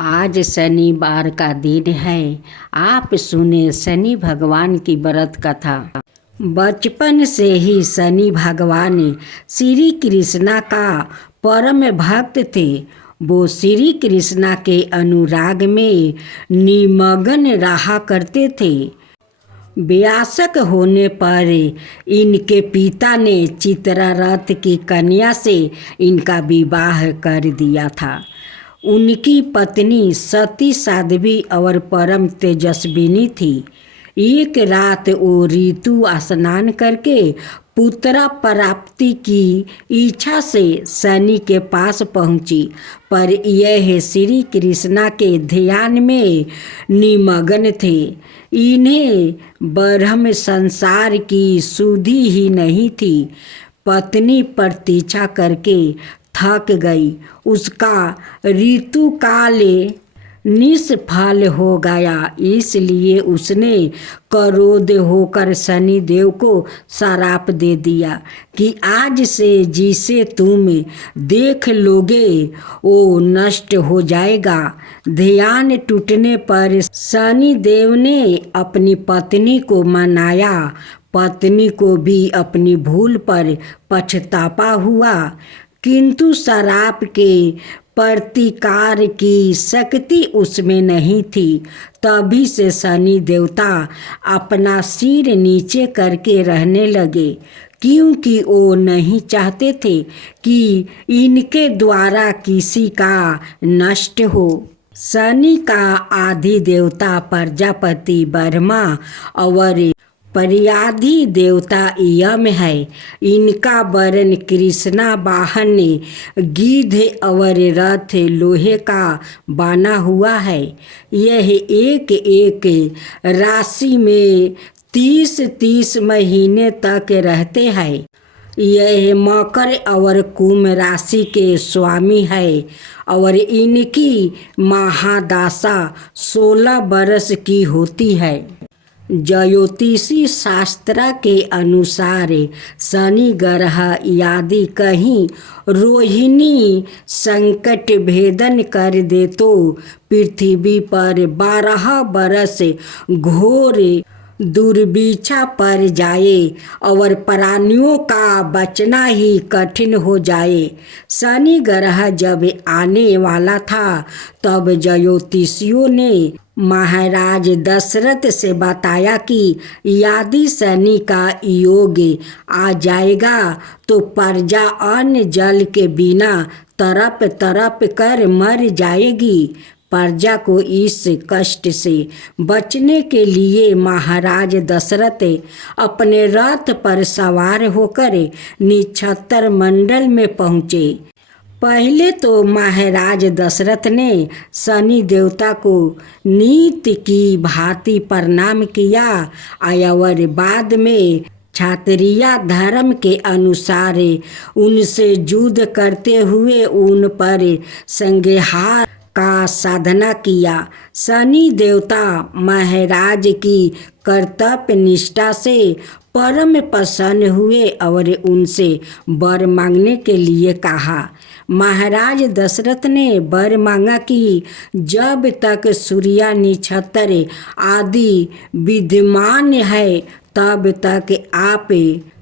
आज शनिवार का दिन है। आप सुने शनि भगवान की व्रत कथा। बचपन से ही शनि भगवान श्री कृष्णा का परम भक्त थे। वो श्री कृष्णा के अनुराग में निमग्न रहा करते थे। वयस्क होने पर इनके पिता ने चित्ररथ की कन्या से इनका विवाह कर दिया था। उनकी पत्नी सती साध्वी और परम तेजस्विनी थी। एक रात वो ऋतु स्नान करके पुत्र प्राप्ति की इच्छा से शनि के पास पहुंची, पर यह श्री कृष्णा के ध्यान में निमग्न थे। इन्हें ब्रह्म संसार की सुधि ही नहीं थी। पत्नी प्रतीक्षा करके थक गई। उसका ऋतुकाल निष्फल हो गया, इसलिए उसने क्रोध होकर शनिदेव को श्राप दे दिया कि आज से जिसे तुम देख लोगे वो नष्ट हो जाएगा। ध्यान टूटने पर शनिदेव ने अपनी पत्नी को मनाया। पत्नी को भी अपनी भूल पर पछतावा हुआ, किंतु श्राप के प्रतिकार की शक्ति उसमें नहीं थी। तभी से शनि देवता अपना सिर नीचे करके रहने लगे, क्योंकि वो नहीं चाहते थे कि इनके द्वारा किसी का नष्ट हो। शनि का आदि देवता प्रजापति ब्रह्मा और पर्याधि देवता यम है। इनका वर्ण कृष्णा वाहन गिद्ध और रथ लोहे का बना हुआ है। यह एक एक राशि में 30-30 महीने तक रहते हैं। यह मकर और कुंभ राशि के स्वामी है और इनकी महादशा 16 वर्ष की होती है। ज्योतिषी शास्त्र के अनुसार शनि ग्रह यदि कहीं रोहिणी संकट भेदन कर दे तो पृथ्वी पर 12 वर्ष घोर दुर्भिक्षा पड़ जाए और प्राणियों का बचना ही कठिन हो जाए। शनि ग्रह जब आने वाला था तब ज्योतिषियों ने महाराज दशरथ से बताया कि यदि शनि का योग आ जाएगा तो प्रजा अन्न जल के बिना तड़प तड़प कर मर जाएगी। प्रजा को इस कष्ट से बचने के लिए महाराज दशरथ अपने रथ पर सवार होकर नक्षत्र मंडल में पहुँचे। पहले तो महाराज दशरथ ने शनि देवता को नीति की भांति प्रणाम किया और बाद में क्षत्रिय धर्म के अनुसार उनसे युद्ध करते हुए उन पर संहार का साधना किया। शनि देवता महाराज की कर्तव्य निष्ठा से परम प्रसन्न हुए और उनसे वर मांगने के लिए कहा। महाराज दशरथ ने वर मांगा कि जब तक सूर्य नक्षत्र आदि विद्यमान है तब तक आप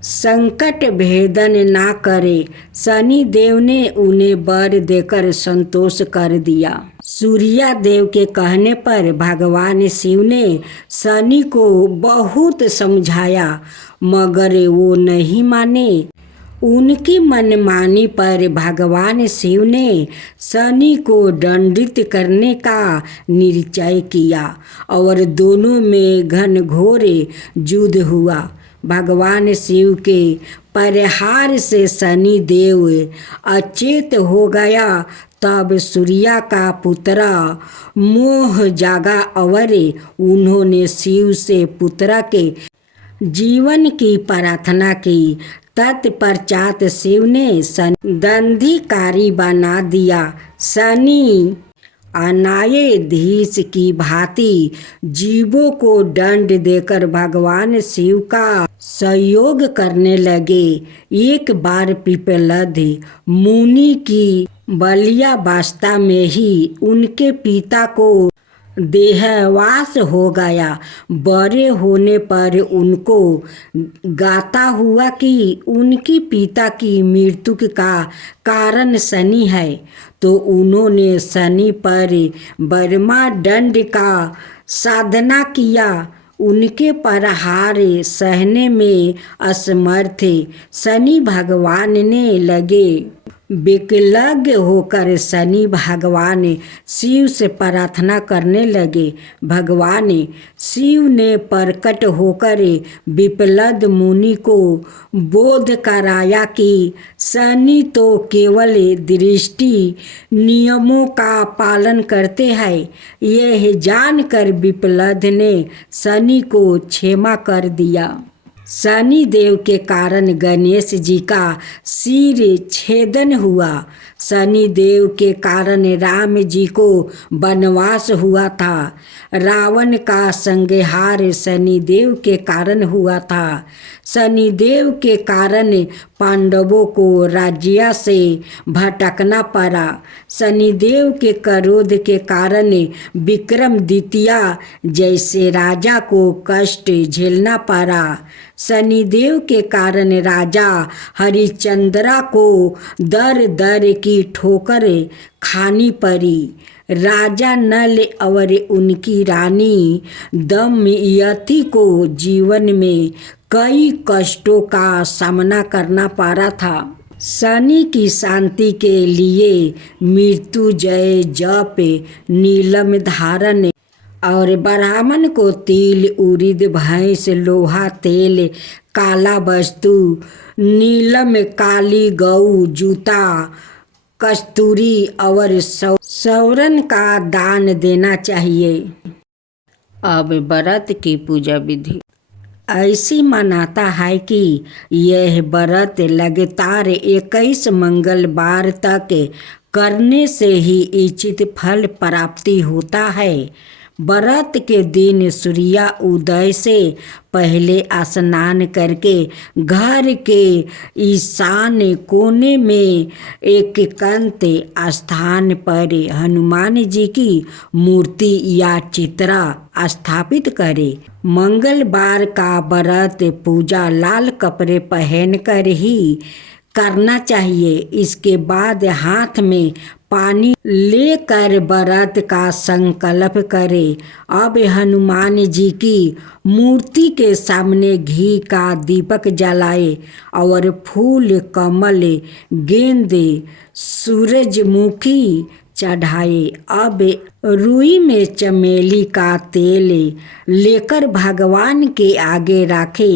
संकट भेदन ना करें। शनि देव ने उन्हें वर देकर संतोष कर दिया। सूर्य देव के कहने पर भगवान शिव ने शनि को बहुत समझाया, मगर वो नहीं माने। उनकी मनमानी पर भगवान शिव ने शनि को दंडित करने का निश्चय किया और दोनों में घनघोर युद्ध हुआ। भगवान शिव के प्रहार से शनि देव अचेत हो गया। तब सूर्य का पुत्र मोह जागा और उन्होंने शिव से पुत्र के जीवन की प्रार्थना की। तत्पश्चात शिव ने शनि दंडकारी बना दिया। शनि न्यायाधीश की भांति जीवों को दंड देकर भगवान शिव का सहयोग करने लगे। एक बार पिप्पलद मुनि की बाल्यावस्था में ही उनके पिता को देहवास हो गया। बड़े होने पर उनको गाता हुआ कि उनकी पिता की मृत्यु का कारण शनि है, तो उन्होंने शनि पर ब्रह्मदंड का साधना किया। उनके प्रहार सहने में असमर्थ शनि भगवान ने लगे विकलज्ञ होकर शनि भगवान शिव से प्रार्थना करने लगे। भगवान शिव ने प्रकट होकर पिप्पलद मुनि को बोध कराया कि शनि तो केवल दृष्टि नियमों का पालन करते हैं। यह जानकर पिप्पलद ने शनि को क्षमा कर दिया। शनि देव के कारण गणेश जी का सिर छेदन हुआ। शनि देव के कारण राम जी को वनवास हुआ था। रावण का संहार शनि देव के कारण हुआ था। शनि देव के कारण पांडवों को राज्य से भटकना पड़ा। शनि देव के क्रोध के कारण विक्रमादित्य जैसे राजा को कष्ट झेलना पड़ा। शनि देव के कारण राजा हरिश्चंद्र को दर दर की ठोकर खानी पड़ी। राजा नल और उनकी रानी दमयंती को जीवन में कई कष्टों का सामना करना पड़ा था। शनि की शांति के लिए मृत्युंजय जप, नीलम धारण और ब्राह्मण को तिल, उड़द, भैंस, लोहा, तेल, काला वस्तु, नीलम, काली गौ, जूता, कस्तूरी और सौरन का दान देना चाहिए। अब व्रत की पूजा विधि ऐसी मान्यता है कि यह व्रत लगातार 21 मंगलवार तक करने से ही इच्छित फल प्राप्ति होता है। व्रत के दिन सूर्य उदय से पहले स्नान करके घर के ईशान कोने में एकांत स्थान पर हनुमान जी की मूर्ति या चित्र स्थापित करें। मंगलवार का व्रत पूजा लाल कपड़े पहनकर ही करना चाहिए। इसके बाद हाथ में पानी लेकर व्रत का संकल्प करें। अब हनुमान जी की मूर्ति के सामने घी का दीपक जलाए और फूल, कमल, गेंद, सूरजमुखी चढ़ाए। अब रुई में चमेली का तेल लेकर भगवान के आगे रखे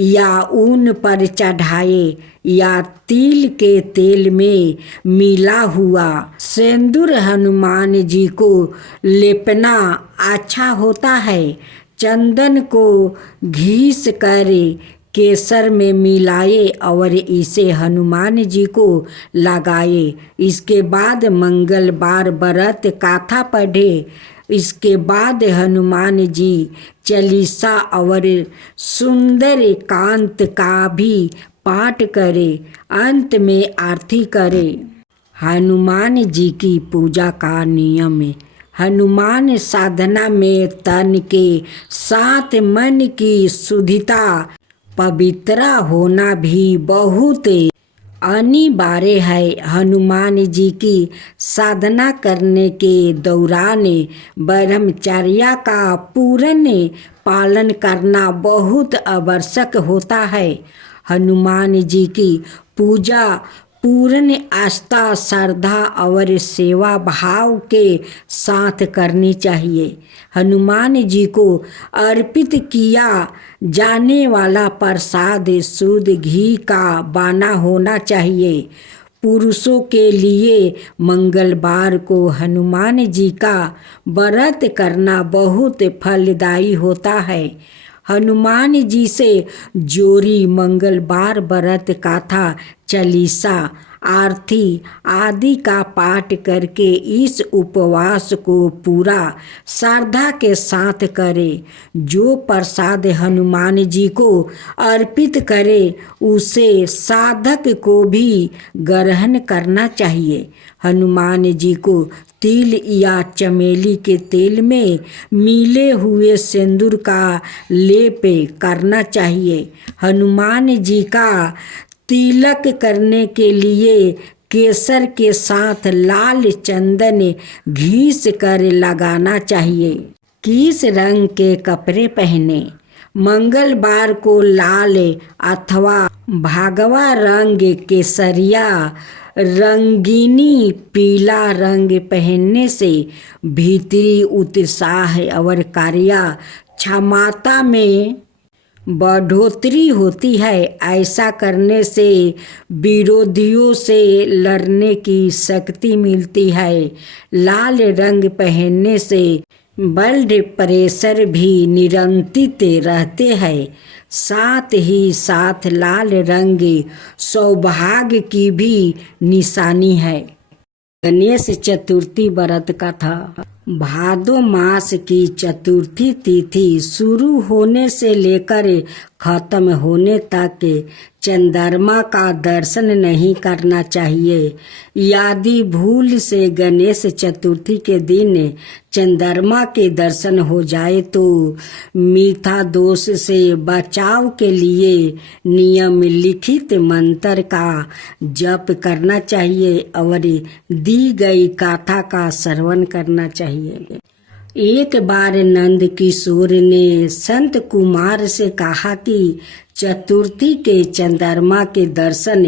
या ऊन पर चढ़ाए या तिल के तेल में मिला हुआ सिंदूर हनुमान जी को लेपना अच्छा होता है। चंदन को घिस कर केसर में मिलाए और इसे हनुमान जी को लगाए। इसके बाद मंगलवार व्रत कथा पढ़े। इसके बाद हनुमान जी चालीसा और सुंदर कांत का भी पाठ करें। अंत में आरती करें। हनुमान जी की पूजा का नियम है। हनुमान साधना में तन के साथ मन की शुद्धता, पवित्र होना भी बहुत अनिवार्य है। हनुमान जी की साधना करने के दौरान ब्रह्मचर्य का पूर्ण पालन करना बहुत आवश्यक होता है। हनुमान जी की पूजा पूर्ण आस्था, श्रद्धा और सेवा भाव के साथ करनी चाहिए। हनुमान जी को अर्पित किया जाने वाला प्रसाद शुद्ध घी का बना होना चाहिए। पुरुषों के लिए मंगलवार को हनुमान जी का व्रत करना बहुत फलदायी होता है। हनुमान जी से जोड़ी मंगलवार व्रत कथा चालीसा, आरती आदि का पाठ करके इस उपवास को पूरा श्रद्धा के साथ करे। जो प्रसाद हनुमान जी को अर्पित करे उसे साधक को भी ग्रहण करना चाहिए। हनुमान जी को तिल या चमेली के तेल में मिले हुए सिंदूर का लेप करना चाहिए। हनुमान जी का तिलक करने के लिए केसर के साथ लाल चंदन घिस कर लगाना चाहिए। किस रंग के कपड़े पहने? मंगलवार को लाल अथवा भगवा रंग, केसरिया, रंगीनी पीला रंग पहनने से भीतरी उत्साह और कार्य क्षमता में बढ़ोतरी होती है। ऐसा करने से विरोधियों से लड़ने की शक्ति मिलती है। लाल रंग पहनने से ब्लड प्रेशर भी नियंत्रित रहते हैं। साथ ही साथ लाल रंग सौभाग्य की भी निशानी है। गणेश चतुर्थी व्रत कथा। भादो मास की चतुर्थी तिथि शुरू होने से लेकर खत्म होने तक चंद्रमा का दर्शन नहीं करना चाहिए। यदि भूल से गणेश चतुर्थी के दिन चंद्रमा के दर्शन हो जाए तो मिथ्या दोष से बचाव के लिए नियम लिखित मंत्र का जप करना चाहिए और दी गई गाथा का श्रवण करना चाहिए। एक बार नंद किशोर ने संत कुमार से कहा कि चतुर्थी के चंद्रमा के दर्शन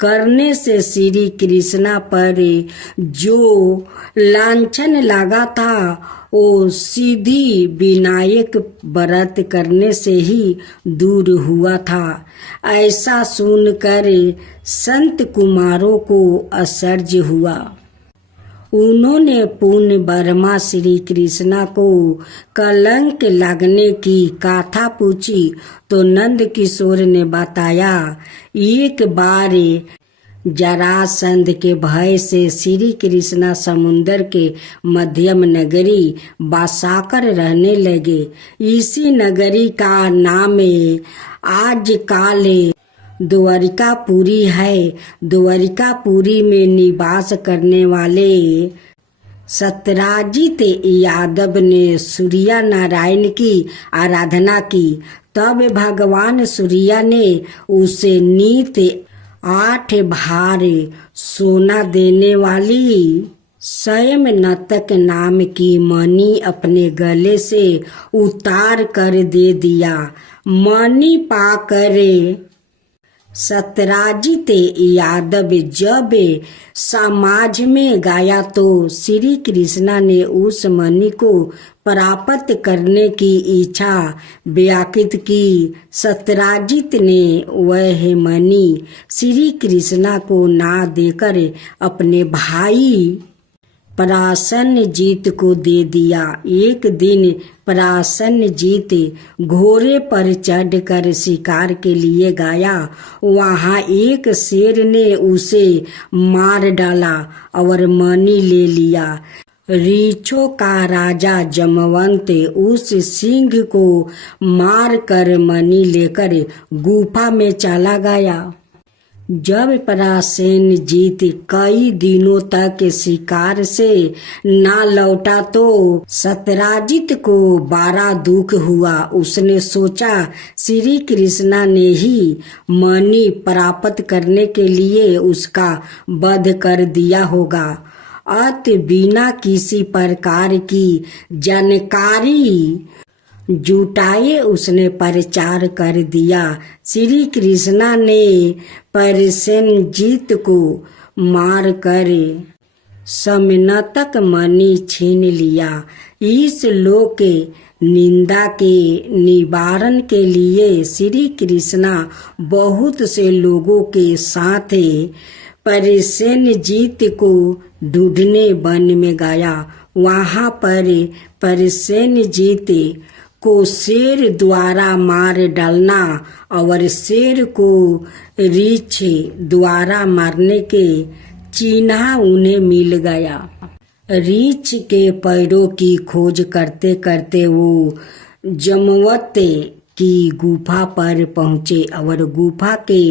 करने से श्री कृष्णा पर जो लांछन लगा था वो सीधी विनायक व्रत करने से ही दूर हुआ था। ऐसा सुनकर संत कुमारों को आश्चर्य हुआ। उन्होंने पूर्ण बर्मा श्री कृष्णा को कलंक लगने की कथा पूछी तो नंद किशोर ने बताया, एक बार जरासंध के भय से श्री कृष्णा समुद्र के मध्यम नगरी बसाकर रहने लगे। इसी नगरी का नाम आजकल द्वारिकापुरी है। द्वारिकापुरी में निवास करने वाले सत्यराजित यादव ने सूर्य नारायण की आराधना की। तब भगवान सूर्य ने उसे नित 8 भार सोना देने वाली स्वयं नतक नाम की मणि अपने गले से उतार कर दे दिया। मणि पाकर सत्यराजित यादव जब समाज में गया तो श्री कृष्णा ने उस मणि को प्राप्त करने की इच्छा व्यक्त की। सत्यराजित ने वह मणि श्री कृष्णा को ना देकर अपने भाई प्रसन्नजीत को दे दिया। एक दिन प्रसन्नजीत घोड़े पर चढ़कर शिकार के लिए गया। वहां एक शेर ने उसे मार डाला और मणि ले लिया। रीछों का राजा जमवंत उस सिंह को मार कर मणि लेकर गुफा में चला गया। जब प्रसेनजीत कई दिनों तक शिकार से न लौटा तो सत्यराजित को बड़ा दुख हुआ। उसने सोचा श्री कृष्णा ने ही मणि प्राप्त करने के लिए उसका वध कर दिया होगा। अत बिना किसी प्रकार की जानकारी जुटाए उसने प्रचार कर दिया। श्री कृष्णा ने प्रसेनजीत को मार कर समनतक मणि छीन लिया। इस लोक निंदा के निवारण के लिए श्री कृष्णा बहुत से लोगों के साथ प्रसेनजीत को ढूंढने वन में गया। वहां पर प्रसेनजीत को शेर द्वारा मार डालना और शेर को रीछ द्वारा मारने के चिन्ह उन्हें मिल गया। रीछ के पैरों की खोज करते करते वो जमवत की गुफा पर पहुँचे और गुफा के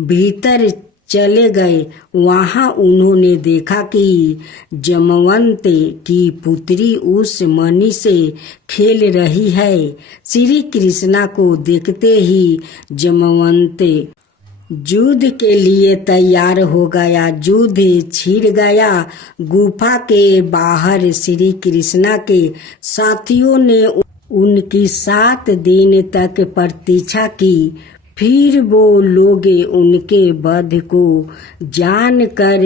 भीतर चले गए। वहाँ उन्होंने देखा कि जमवंत की पुत्री उस मणि से खेल रही है। श्री कृष्णा को देखते ही जमवंत युद्ध के लिए तैयार हो गया। युद्ध छिड़ गया। गुफा के बाहर श्री कृष्णा के साथियों ने उनकी 7 दिन तक प्रतीक्षा की। फिर वो लोग उनके वध को जानकर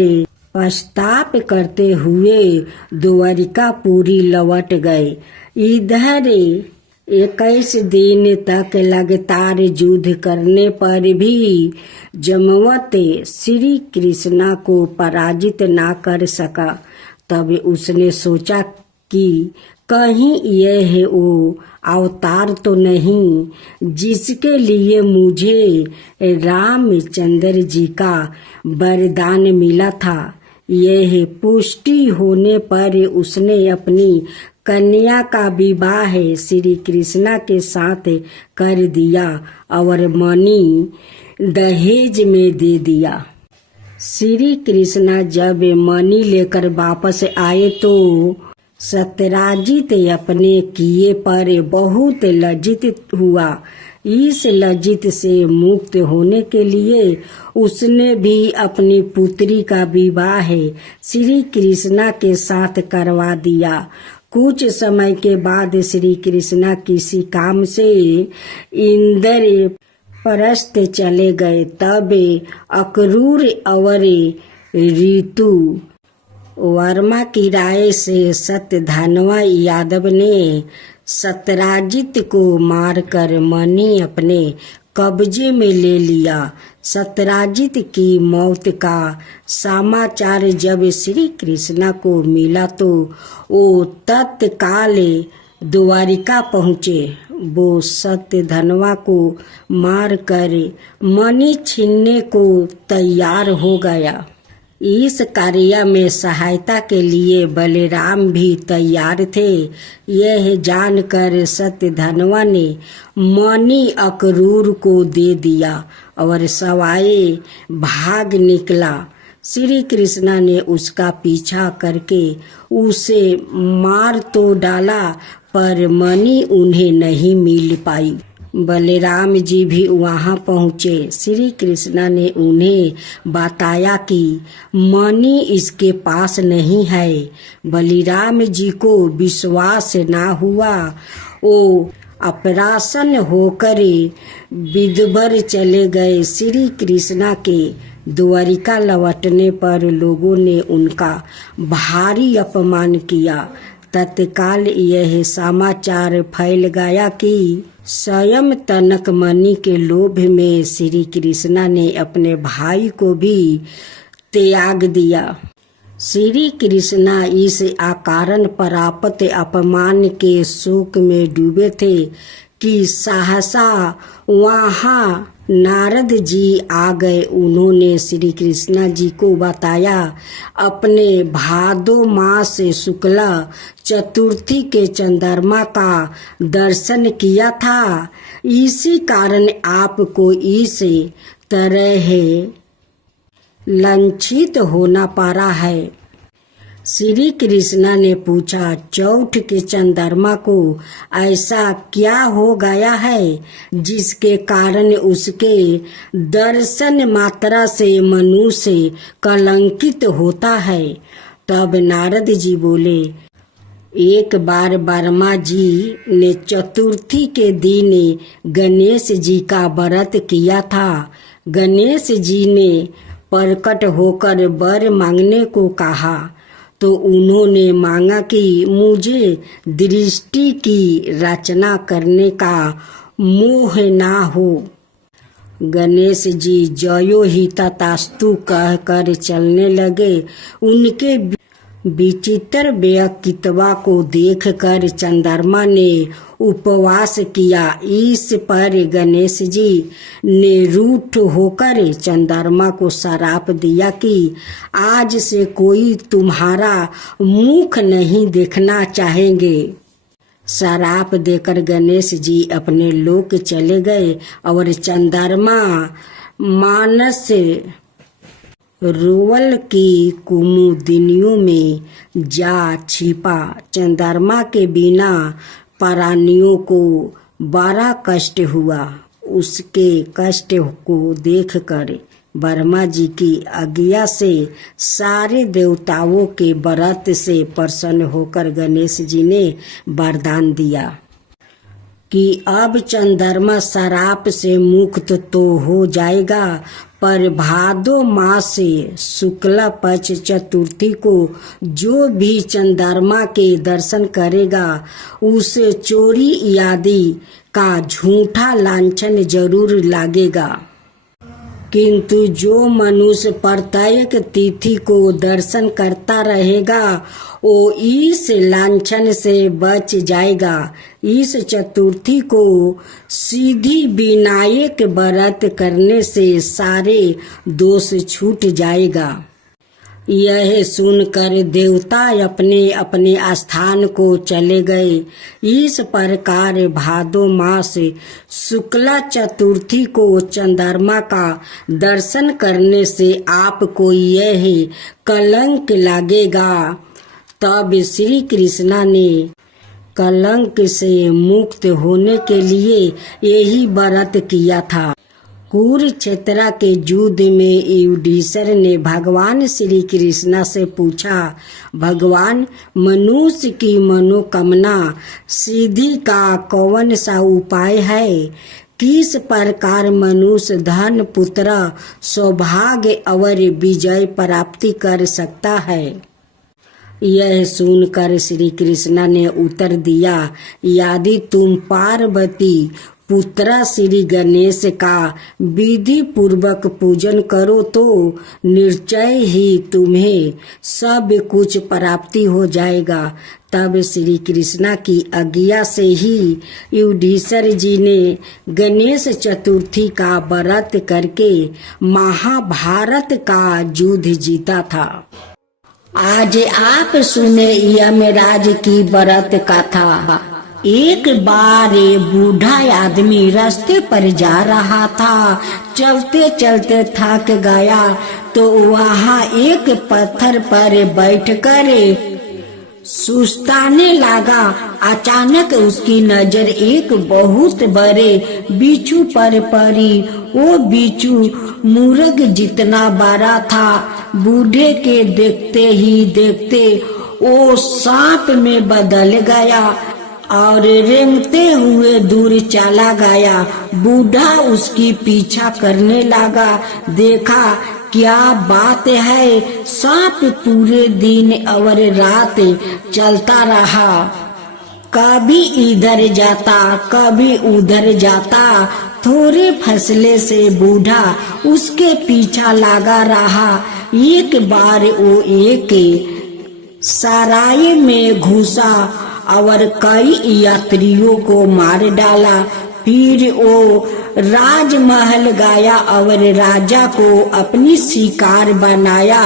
पश्चाताप करते हुए द्वारिकापुरी लौट गए। इधर 21 दिन तक लगातार युद्ध करने पर भी जमवंत श्री कृष्णा को पराजित ना कर सका। तब उसने सोचा कि कहीं यह वो अवतार तो नहीं जिसके लिए मुझे रामचंद्र जी का वरदान मिला था। यह पुष्टि होने पर उसने अपनी कन्या का विवाह श्री कृष्णा के साथ कर दिया और मणि दहेज में दे दिया। श्री कृष्णा जब मणि लेकर वापस आए तो सत्यराजित अपने किए पर बहुत लज्जित हुआ। इस लज्जित से मुक्त होने के लिए उसने भी अपनी पुत्री का विवाह श्री कृष्णा के साथ करवा दिया। कुछ समय के बाद श्री कृष्णा किसी काम से इंद्रप्रस्थ चले गए। तब अक्रूर और ऋतु वर्मा की राय से सत्यधनवा यादव ने सत्यराजित को मारकर मणि अपने कब्जे में ले लिया। सत्यराजित की मौत का समाचार जब श्री कृष्णा को मिला तो वो तत्काल द्वारिका पहुँचे। वो सत्यधनवा को मारकर मणि छीनने को तैयार हो गया। इस कार्य में सहायता के लिए बलराम भी तैयार थे। यह जानकर सत्यधनवा ने मणि अक्रूर को दे दिया और सवाए भाग निकला। श्री कृष्णा ने उसका पीछा करके उसे मार तो डाला पर मणि उन्हें नहीं मिल पाई। बलराम जी भी वहां पहुंचे। श्री कृष्णा ने उन्हें बताया कि मणि इसके पास नहीं है। बलराम जी को विश्वास ना हुआ। वो अपरासन होकर विदुबर चले गए। श्री कृष्णा के द्वारिका लौटने पर लोगों ने उनका भारी अपमान किया। तत्काल यह समाचार फैल गया कि स्वयं तनक मणि के लोभ में श्री कृष्णा ने अपने भाई को भी त्याग दिया। श्री कृष्णा इस अकारण प्राप्त अपमान के शोक में डूबे थे कि सहसा वहाँ नारद जी आ गए। उन्होंने श्री कृष्णा जी को बताया अपने भादो मास शुक्ला चतुर्थी के चंद्रमा का दर्शन किया था। इसी कारण आपको इस तरह लंचित होना पड़ा है। श्री कृष्णा ने पूछा, चौथ के चंद्रमा को ऐसा क्या हो गया है जिसके कारण उसके दर्शन मात्रा से मनुष्य कलंकित होता है। तब नारद जी बोले, एक बार वर्मा जी ने चतुर्थी के दिन गणेश जी का व्रत किया था। गणेश जी ने प्रकट होकर वर मांगने को कहा तो उन्होंने मांगा कि मुझे दृष्टि की रचना करने का मोह ना हो। गणेश जी जयो ही तथास्तु कहकर चलने लगे। उनके विचित्र व्यक्तित्व को देखकर चंद्रमा ने उपवास किया। इस पर गणेश जी ने रूठ होकर चंद्रमा को श्राप दिया कि आज से कोई तुम्हारा मुख नहीं देखना चाहेंगे। श्राप देकर गणेश जी अपने लोक चले गए और चंद्रमा मानस रोवल की कुमुदिनियों में जा छिपा। चंद्रमा के बिना प्राणियों को बड़ा कष्ट हुआ। उसके कष्ट को देखकर ब्रह्मा जी की आज्ञा से सारे देवताओं के व्रत से प्रसन्न होकर गणेश जी ने वरदान दिया कि अब चंद्रमा श्राप से मुक्त तो हो जाएगा, पर भादो मास से शुक्ला पक्ष चतुर्थी को जो भी चंद्रमा के दर्शन करेगा उसे चोरी आदि का झूठा लांछन जरूर लगेगा। किंतु जो मनुष्य प्रत्येक तिथि को दर्शन करता रहेगा वो इस लांछन से बच जाएगा। इस चतुर्थी को सीधी विनायक व्रत करने से सारे दोष छूट जाएगा। यह सुनकर देवता अपने अपने स्थान को चले गए। इस प्रकार भादो मास शुक्ला चतुर्थी को चंद्रमा का दर्शन करने से आपको यह कलंक लगेगा। तब श्री कृष्णा ने कलंक से मुक्त होने के लिए यही व्रत किया था। कुरुक्षेत्र के युद्ध में युधिष्ठिर ने भगवान श्री कृष्णा से पूछा, भगवान मनुष्य की मनोकामना सिद्धि का कौन सा उपाय है? किस प्रकार मनुष्य धन पुत्र सौभाग्य और विजय प्राप्ति कर सकता है? यह सुनकर श्री कृष्णा ने उत्तर दिया, यदि तुम पार्वती पुत्र श्री गणेश का विधि पूर्वक पूजन करो तो निश्चय ही तुम्हें सब कुछ प्राप्ति हो जाएगा। तब श्री कृष्णा की आज्ञा से ही युधिष्ठिर जी ने गणेश चतुर्थी का व्रत करके महाभारत का युद्ध जीता था। आज आप सुने यमराज की व्रत कथा। एक बार बूढ़ा आदमी रास्ते पर जा रहा था। चलते चलते थक गया तो वहाँ एक पत्थर पर बैठकर सुस्ताने लगा। अचानक उसकी नजर एक बहुत बड़े बिच्छू पर पड़ी। वो बिच्छू मुर्ग जितना बड़ा था। बूढ़े के देखते ही देखते वो सांप में बदल गया और रेंगते हुए दूर चला गया। बूढ़ा उसकी पीछा करने लगा। देखा क्या बात है, सांप पूरे दिन और रात चलता रहा। कभी इधर जाता कभी उधर जाता। थोड़े फसले से बूढ़ा उसके पीछा लगा रहा। एक बार वो एक सराय में घुसा और कई यात्रियों को मार डाला। फिर वो राजमहल गया और राजा को अपनी शिकार बनाया।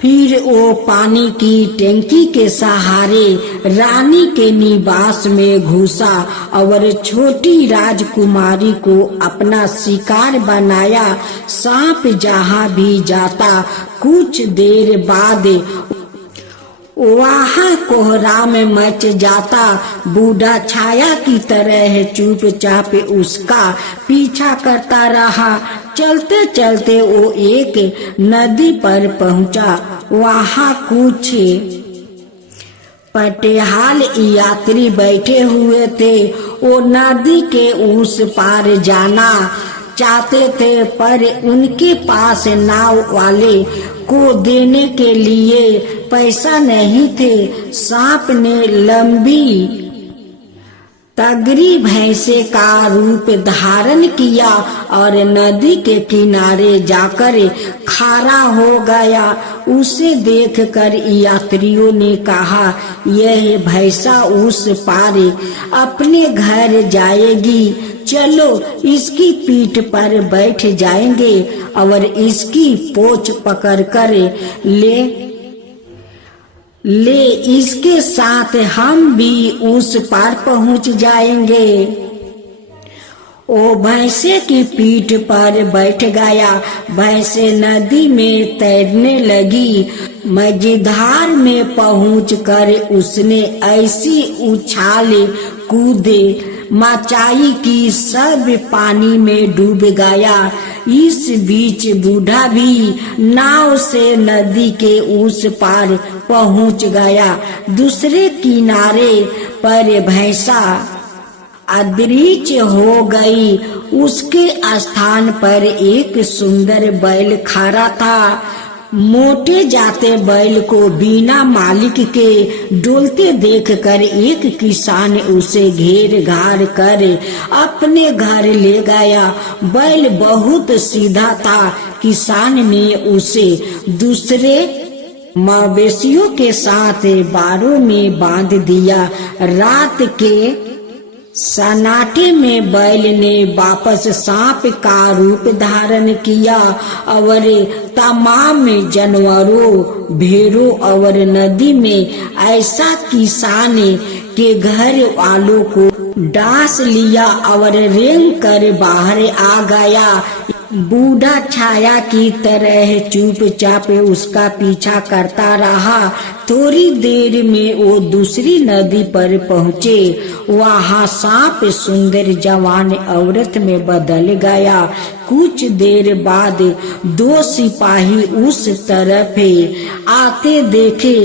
फिर वो पानी की टंकी के सहारे रानी के निवास में घुसा और छोटी राजकुमारी को अपना शिकार बनाया। सांप जहाँ भी जाता कुछ देर बाद वहाँ कोहरा में मच जाता। बूढ़ा छाया की तरह चुपचाप उसका पीछा करता रहा। चलते चलते वो एक नदी पर पहुँचा। वहाँ कुछ पटिहाल यात्री बैठे हुए थे। वो नदी के उस पार जाना चाहते थे, पर उनके पास नाव वाले को देने के लिए पैसा नहीं थे। सांप ने लंबी तगरी भैंसे का रूप धारण किया और नदी के किनारे जाकर खड़ा हो गया। उसे देखकर यात्रियों ने कहा, यह भैंसा उस पार अपने घर जाएगी, चलो इसकी पीठ पर बैठ जाएंगे और इसकी पोंछ पकड़कर ले इसके साथ हम भी उस पार पहुंच जाएंगे। ओ भैंसे की पीठ पर बैठ गया। भैंसे नदी में तैरने लगी। मझधार में पहुंचकर उसने ऐसी उछाल कूदे मचाई कि सब पानी में डूब गया। इस बीच बूढ़ा भी नाव से नदी के उस पार पहुंच गया। दूसरे किनारे पर भैंसा अदृश्य हो गई। उसके स्थान पर एक सुंदर बैल खड़ा था। मोटे जाते बैल को बिना मालिक के डोलते देखकर एक किसान उसे घेर घार कर अपने घर ले गया। बैल बहुत सीधा था। किसान ने उसे दूसरे मवेशियों के साथ बारों में बांध दिया। रात के सन्नाटे में बैल ने वापस सांप का रूप धारण किया और तमाम जानवरों, भेड़ों और नदी में ऐसा किसान के घर वालों को डांस लिया और रेंग कर बाहर आ गया। बूढ़ा छाया की तरह चुपचाप उसका पीछा करता रहा। थोड़ी देर में वो दूसरी नदी पर पहुँचे। वहाँ सांप सुंदर जवान औरत में बदल गया। कुछ देर बाद दो सिपाही उस तरफ आते देखे।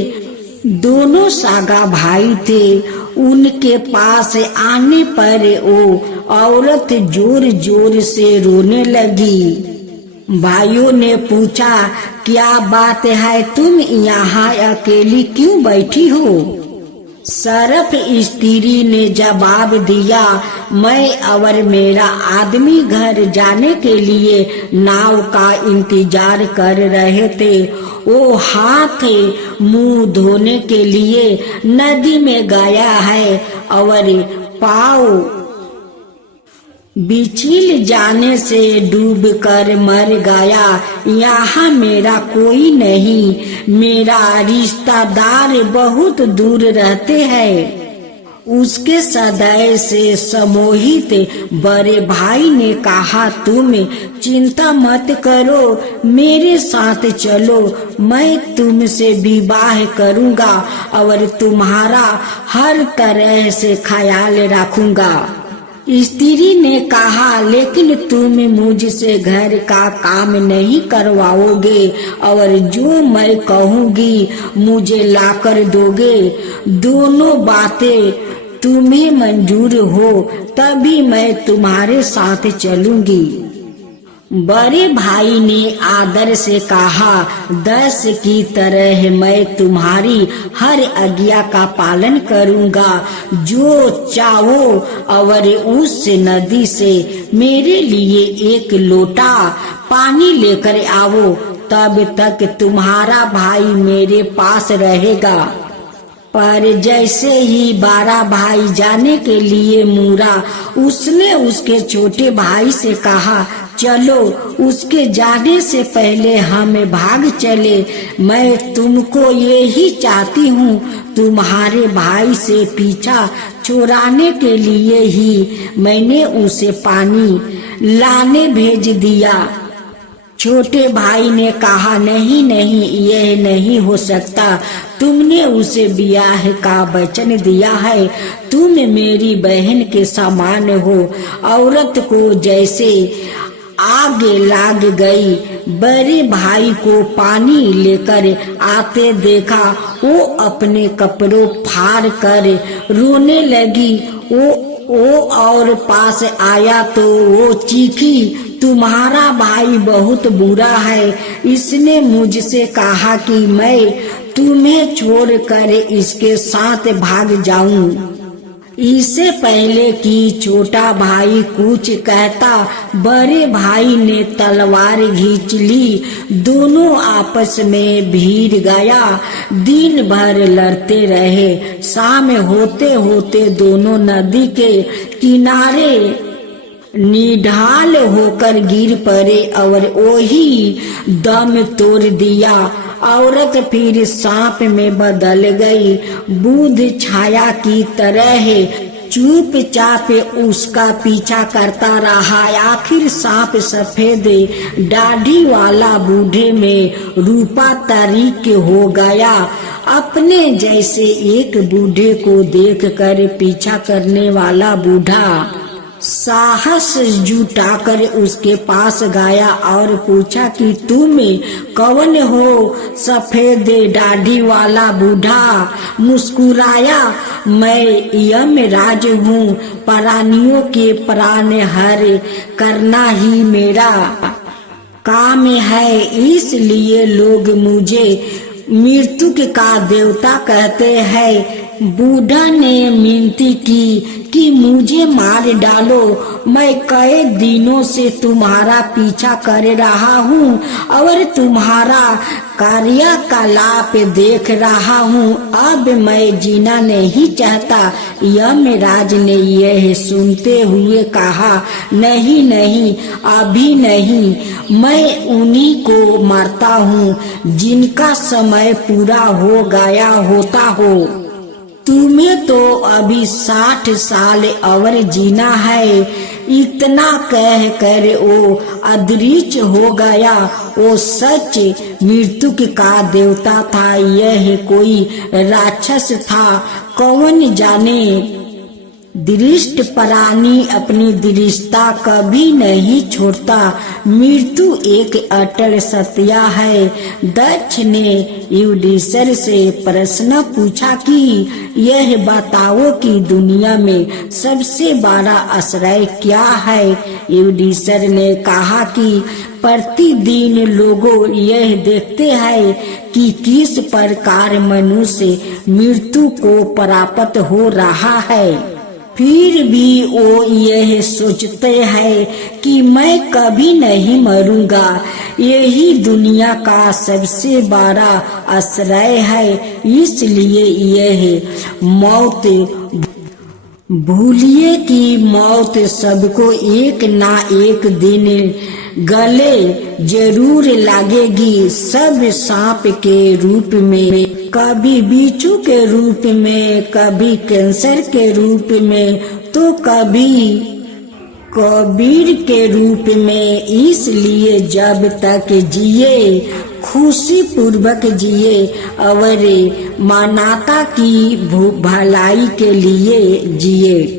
दोनों सागा भाई थे। उनके पास आने पर वो औरत जोर जोर से रोने लगी। भाइयों ने पूछा, क्या बात है, तुम यहाँ अकेली क्यों बैठी हो? सरफ स्त्री ने जवाब दिया, मैं और मेरा आदमी घर जाने के लिए नाव का इंतजार कर रहे थे। वो हाथ मुंह धोने के लिए नदी में गया है और पाँव बिछिल जाने से डूबकर मर गया। यहाँ मेरा कोई नहीं। मेरा रिश्तेदार बहुत दूर रहते हैं। उसके सदैव से सम्मोहित बड़े भाई ने कहा, तुम चिंता मत करो, मेरे साथ चलो, मैं तुमसे विवाह करूँगा और तुम्हारा हर तरह से ख्याल रखूँगा। स्त्री ने कहा, लेकिन तुम मुझसे घर का काम नहीं करवाओगे और जो मैं कहूँगी मुझे लाकर दोगे। दोनों बातें तुम्हें मंजूर हो तभी मैं तुम्हारे साथ चलूंगी। बड़े भाई ने आदर से कहा, 10 की तरह मैं तुम्हारी हर आज्ञा का पालन करूंगा। जो चाहो और उस नदी से मेरे लिए एक लोटा पानी लेकर आओ, तब तक तुम्हारा भाई मेरे पास रहेगा। पर जैसे ही बड़ा भाई जाने के लिए मुड़ा, उसने उसके छोटे भाई से कहा, चलो उसके जाने से पहले हम भाग चले। मैं तुमको यही चाहती हूँ। तुम्हारे भाई से पीछा छुड़ाने के लिए ही मैंने उसे पानी लाने भेज दिया। छोटे भाई ने कहा, नहीं नहीं, यह नहीं हो सकता। तुमने उसे ब्याह का वचन दिया है। तुम मेरी बहन के समान हो। औरत को जैसे आगे लाग गई। बड़े भाई को पानी लेकर आते देखा। वो अपने कपड़ों फाड़ कर रोने लगी। वो और पास आया तो वो चीखी, तुम्हारा भाई बहुत बुरा है। इसने मुझसे कहा कि मैं तुम्हें छोड़कर इसके साथ भाग जाऊं। इससे पहले कि छोटा भाई कुछ कहता, बड़े भाई ने तलवार खींच ली। दोनों आपस में भिड़ गया। दिन भर लड़ते रहे। शाम होते होते दोनों नदी के किनारे निढाल होकर गिर पड़े और वही दम तोड़ दिया। औरत फिर सांप में बदल गई। बुध छाया की तरह चुपचाप उसका पीछा करता रहा। आखिर सांप सफेद दाढ़ी वाला बूढ़े में रूपांतरित हो गया। अपने जैसे एक बूढ़े को देखकर पीछा करने वाला बूढ़ा साहस जुटाकर उसके पास गया और पूछा कि तुम कौन हो? सफेद दाढ़ी वाला बूढ़ा मुस्कुराया, मैं यमराज हूँ। प्राणियों के प्राण हर करना ही मेरा काम है, इसलिए लोग मुझे मृत्यु का देवता कहते हैं। बूढ़ा ने मिनती की कि मुझे मार डालो। मैं कई दिनों से तुम्हारा पीछा कर रहा हूँ और तुम्हारा कार्यकलाप देख रहा हूँ। अब मैं जीना नहीं चाहता। यमराज ने यह सुनते हुए कहा, नहीं नहीं, अभी नहीं। मैं उन्हीं को मारता हूँ जिनका समय पूरा हो गया होता हो। तुम्हें तो अभी 60 साल और जीना है। इतना कह कर वो अदृश्य हो गया। वो सच मृत्यु का देवता था, यह कोई राक्षस था, कौन जाने। दृष्ट प्राणी अपनी दृष्टता कभी नहीं छोड़ता। मृत्यु एक अटल सत्य है। दक्ष ने युधिष्ठिर से प्रश्न पूछा कि यह बताओ कि दुनिया में सबसे बड़ा आश्रय क्या है? युधिष्ठिर ने कहा कि प्रतिदिन लोगों यह देखते हैं कि किस प्रकार मनुष्य मृत्यु को प्राप्त हो रहा है। फिर भी वो यह सोचते हैं कि मैं कभी नहीं मरूंगा। यही दुनिया का सबसे बड़ा आश्रय है, इसलिए यह मौत भूलिए कि मौत सबको एक ना एक दिन गले जरूर लगेगी। सब सांप के रूप में, कभी बिच्छू के रूप में, कभी कैंसर के रूप में, तो कभी कबीर के रूप में। इसलिए जब तक जिए खुशी पूर्वक जिए और मानवता की भलाई के लिए जिए।